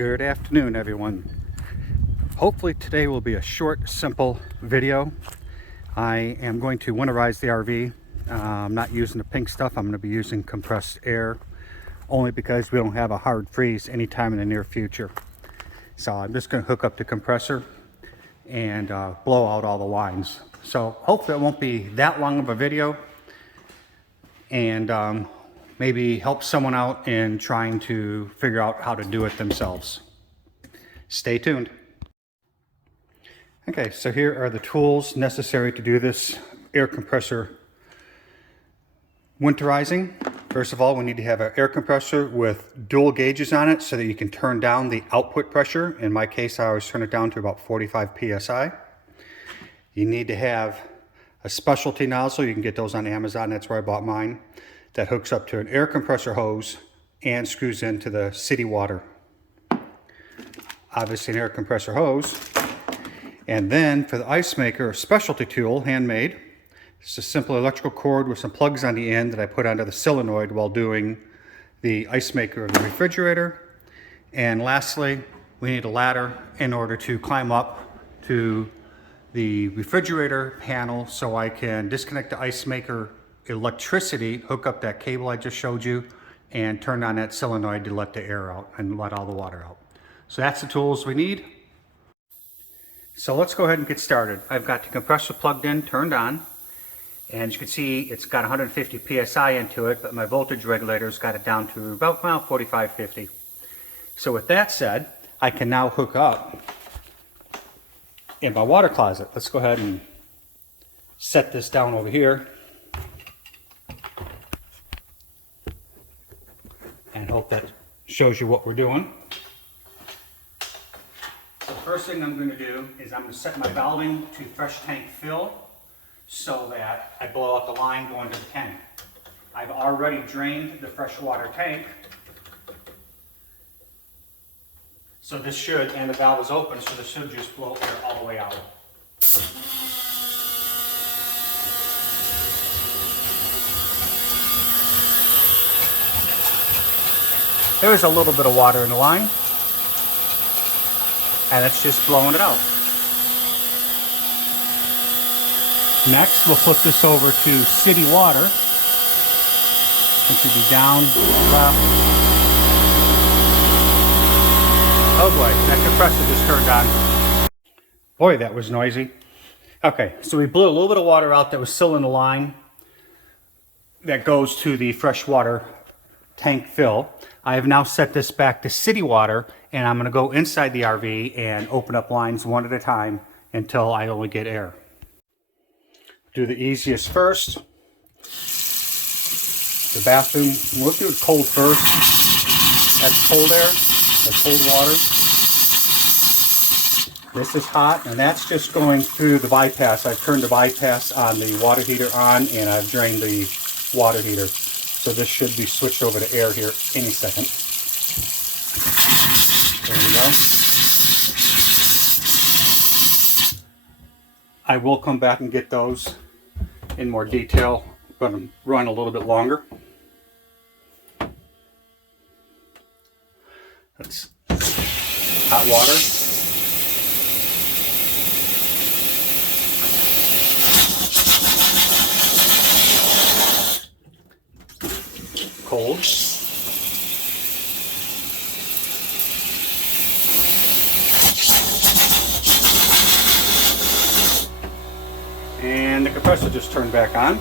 Good afternoon, everyone. Hopefully today will be a short, simple video. I am going to winterize the RV. I'm not using the pink stuff. I'm going to be using compressed air, only because we don't have a hard freeze anytime in the near future. So I'm just going to hook up the compressor and blow out all the lines. So hopefully it won't be that long of a video, and maybe help someone out in trying to figure out how to do it themselves. Stay tuned. Okay, so here are the tools necessary to do this air compressor winterizing. First of all, we need to have an air compressor with dual gauges on it so that you can turn down the output pressure. In my case, I always turn it down to about 45 psi. You need to have a specialty nozzle. You can get those on Amazon. That's where I bought mine. That hooks up to an air compressor hose and screws into the city water. Obviously an air compressor hose. And then for the ice maker, a specialty tool, handmade. It's a simple electrical cord with some plugs on the end that I put onto the solenoid while doing the ice maker of the refrigerator. And lastly, we need a ladder in order to climb up to the refrigerator panel so I can disconnect the ice maker electricity, hook up that cable I just showed you, and turn on that solenoid to let the air out and let all the water out. So that's the tools we need. So let's go ahead and get started. I've got the compressor plugged in, turned on, and as you can see it's got 150 psi into it, but my voltage regulator's got it down to about 45, 50. So with that said, I can now hook up in my water closet. Let's go ahead and set this down over here and hope that shows you what we're doing. So first thing I'm going to do is I'm going to set my valving to fresh tank fill so that I blow out the line going to the tank. I've already drained the freshwater tank, so this should, and the valve is open, so this should just blow air all the way out. There is a little bit of water in the line, and it's just blowing it out. Next, we'll flip this over to city water. It should be down, left. Oh boy, that compressor just turned on. Boy, that was noisy. Okay, so we blew a little bit of water out that was still in the line that goes to the freshwater tank fill. I have now set this back to city water, and I'm going to go inside the RV and open up lines one at a time until I only get air. Do the easiest first. The bathroom, we'll do it cold first. That's cold air, that's cold water. This is hot, and that's just going through the bypass. I've turned the bypass on the water heater on, and I've drained the water heater. So this should be switched over to air here any second. There we go. I will come back and get those in more detail. I'm going to run a little bit longer. That's hot water. Cold. And the compressor just turned back on.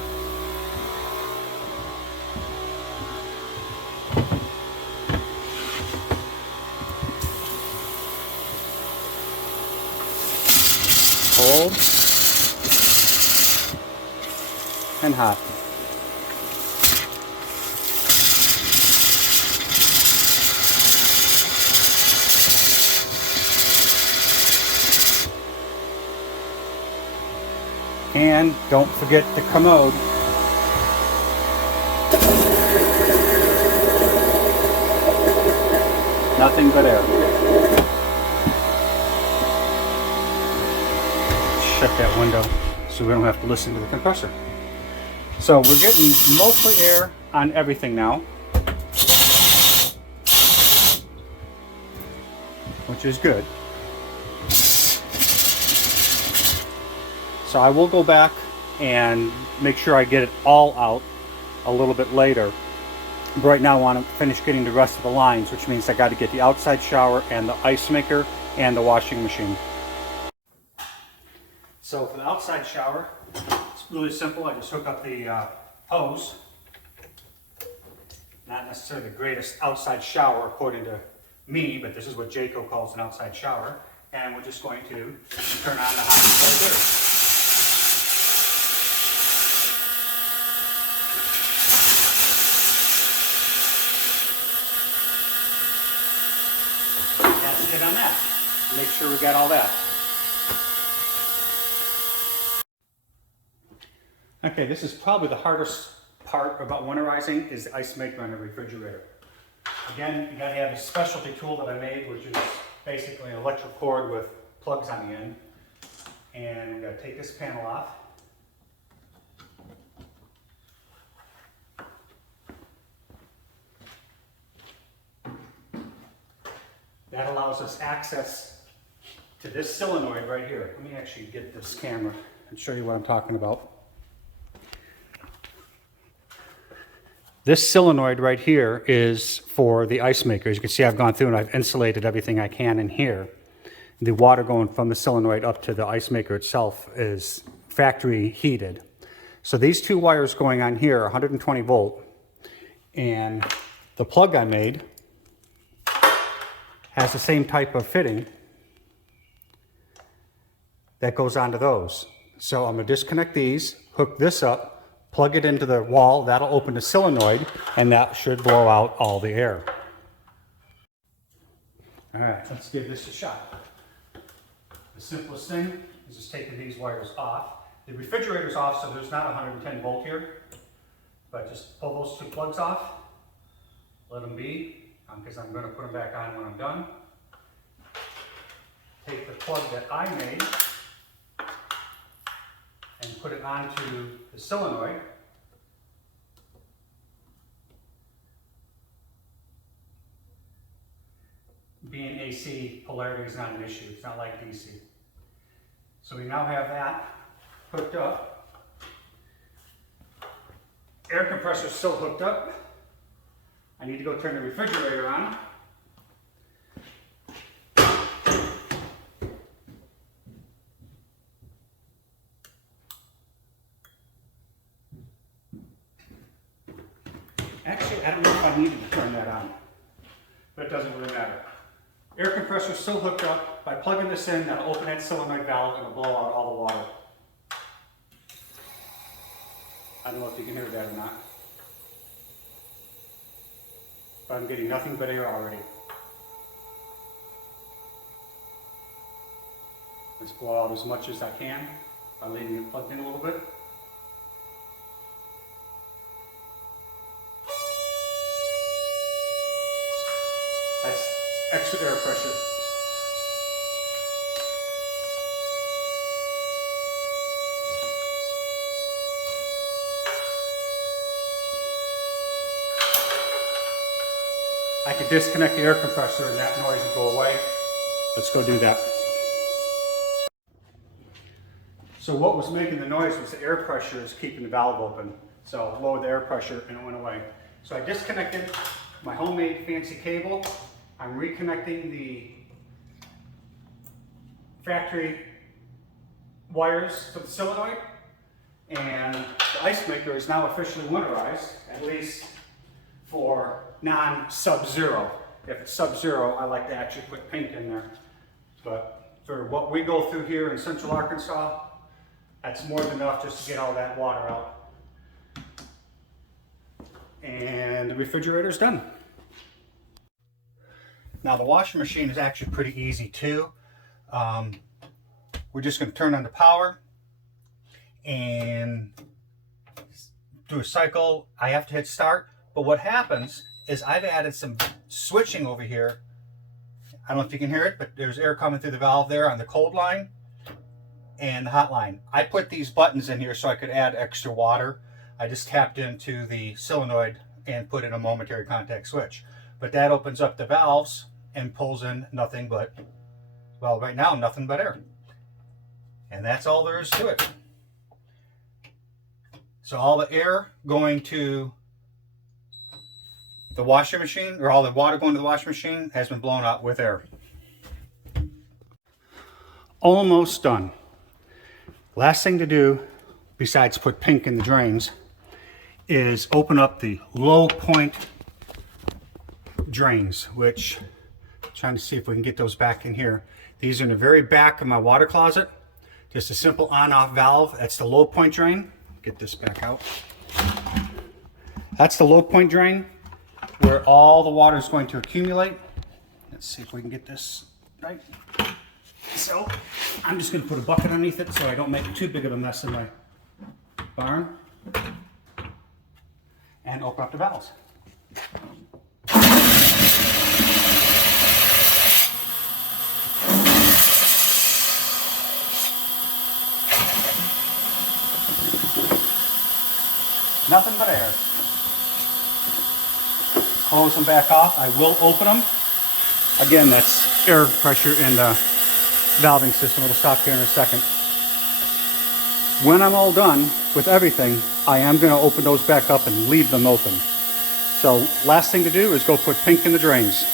Cold and hot. And don't forget the commode. Nothing but air. Shut that window so we don't have to listen to the compressor. So we're getting mostly air on everything now. which is good. So I will go back and make sure I get it all out a little bit later. But right now I want to finish getting the rest of the lines, which means I got to get the outside shower and the ice maker and the washing machine. So for the outside shower, it's really simple. I just hook up the hose. Not necessarily the greatest outside shower according to me, but this is what Jayco calls an outside shower. And we're just going to turn on the hot and cold air. That's it on that. Make sure we got all that. Okay, this is probably the hardest part about winterizing is the ice maker on the refrigerator. Again, you gotta have a specialty tool that I made, which is basically an electric cord with plugs on the end. And we gotta take this panel off. That allows us access to this solenoid right here. Let me actually get this camera and show you what I'm talking about. This solenoid right here is for the ice maker. As you can see, I've gone through and I've insulated everything I can in here. The water going from the solenoid up to the ice maker itself is factory heated. So these two wires going on here are 120 volt, and the plug I made has the same type of fitting that goes onto those. So I'm gonna disconnect these, hook this up, plug it into the wall, that'll open the solenoid, and that should blow out all the air. All right, let's give this a shot. The simplest thing is just taking these wires off. The refrigerator's off, so there's not 110 volt here, but just pull those two plugs off, let them be, because I'm gonna put them back on when I'm done. Take the plug that I made and put it onto the solenoid. Being AC, polarity is not an issue. It's not like DC. So we now have that hooked up. Air compressor is still hooked up. I need to go turn the refrigerator on. Actually, I don't know if I needed to turn that on, but it doesn't really matter. Air compressor is still hooked up. By plugging this in, that'll open that solenoid valve and it'll blow out all the water. I don't know if you can hear that or not, but I'm getting nothing but air already. Let's blow out as much as I can by leaving it plugged in a little bit. That's extra air pressure. I could disconnect the air compressor and that noise would go away. Let's go do that. So what was making the noise was the air pressure is keeping the valve open. So I lowered the air pressure and it went away. So I disconnected my homemade fancy cable. I'm reconnecting the factory wires to the solenoid, and the ice maker is now officially winterized, at least for non-sub-zero. If it's sub-zero, I like to actually put paint in there. But for what we go through here in Central Arkansas, that's more than enough just to get all that water out. And the refrigerator's done. Now the washing machine is actually pretty easy too. We're just going to turn on the power and do a cycle. I have to hit start, but what happens is I've added some switching over here. I don't know if you can hear it, but there's air coming through the valve there on the cold line and the hot line. I put these buttons in here so I could add extra water. I just tapped into the solenoid and put in a momentary contact switch. But that opens up the valves and pulls in nothing but, well, right now, nothing but air. And that's all there is to it. So all the air going to the washing machine, or all the water going to the washing machine, has been blown out with air. Almost done. Last thing to do, besides put pink in the drains, is open up the low point drains, which I'm trying to see if we can get those back in here. These are in the very back of my water closet. Just a simple on-off valve. That's the low point drain. Get this back out. That's the low point drain where all the water is going to accumulate. Let's see if we can get this right. So I'm just going to put a bucket underneath it so I don't make too big of a mess in my barn. And open up the valves. Nothing but air. Close them back off. I will open them. Again, that's air pressure in the valving system. It'll stop here in a second. When I'm all done with everything, I am going to open those back up and leave them open. So last thing to do is go put pink in the drains.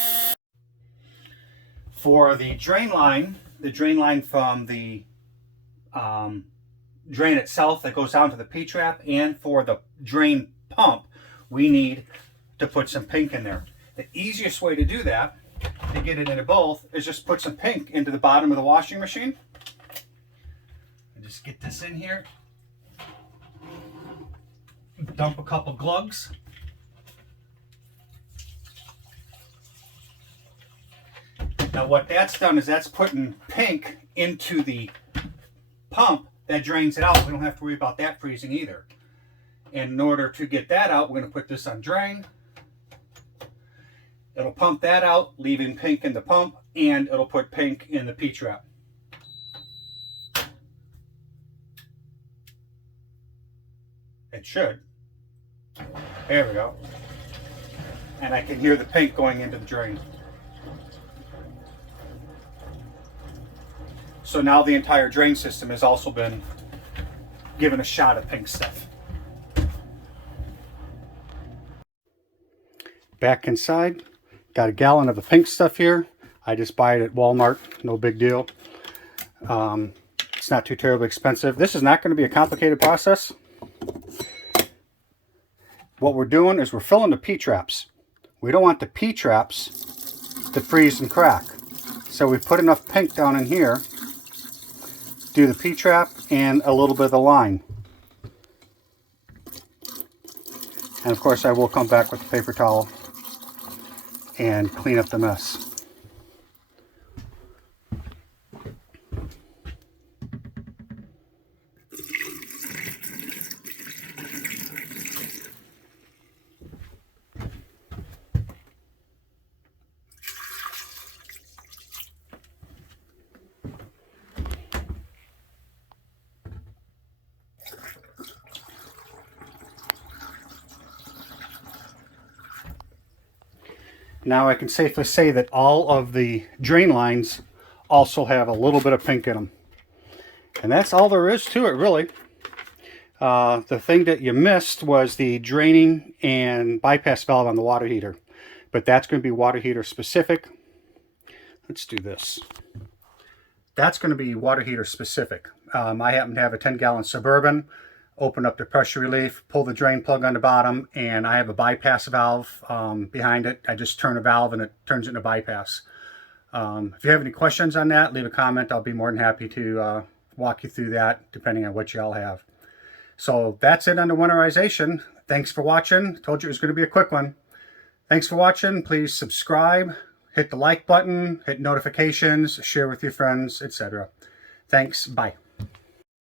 For the drain line from the drain itself that goes down to the P-trap, and for the drain pump, we need to put some pink in there. The easiest way to do that, to get it into both, is just put some pink into the bottom of the washing machine. And just get this in here. Dump a couple glugs. Now what that's done is that's putting pink into the pump that drains it out. We don't have to worry about that freezing either. And in order to get that out, we're going to put this on drain. It'll pump that out, leaving pink in the pump, and it'll put pink in the P-trap. It should. There we go. And I can hear the pink going into the drain. So now the entire drain system has also been given a shot of pink stuff. Back inside, got a gallon of the pink stuff here. I just buy it at Walmart, no big deal. It's not too terribly expensive. This is not going to be a complicated process. What we're doing is we're filling the P-traps. We don't want the P-traps to freeze and crack. So we put enough pink down in here, do the P-trap and a little bit of the line. And of course I will come back with a paper towel and clean up the mess. Now I can safely say that all of the drain lines also have a little bit of pink in them. And that's all there is to it, really. The thing that you missed was the draining and bypass valve on the water heater. But that's going to be water heater specific. Let's do this. That's going to be water heater specific. I happen to have a 10-gallon Suburban. Open up the pressure relief, pull the drain plug on the bottom, and I have a bypass valve behind it. I just turn a valve and it turns it into bypass. If you have any questions on that, leave a comment. I'll be more than happy to walk you through that, depending on what you all have. So that's it on the winterization. Thanks for watching. Told you it was going to be a quick one. Thanks for watching. Please subscribe, hit the like button, hit notifications, share with your friends, etc. Thanks. Bye.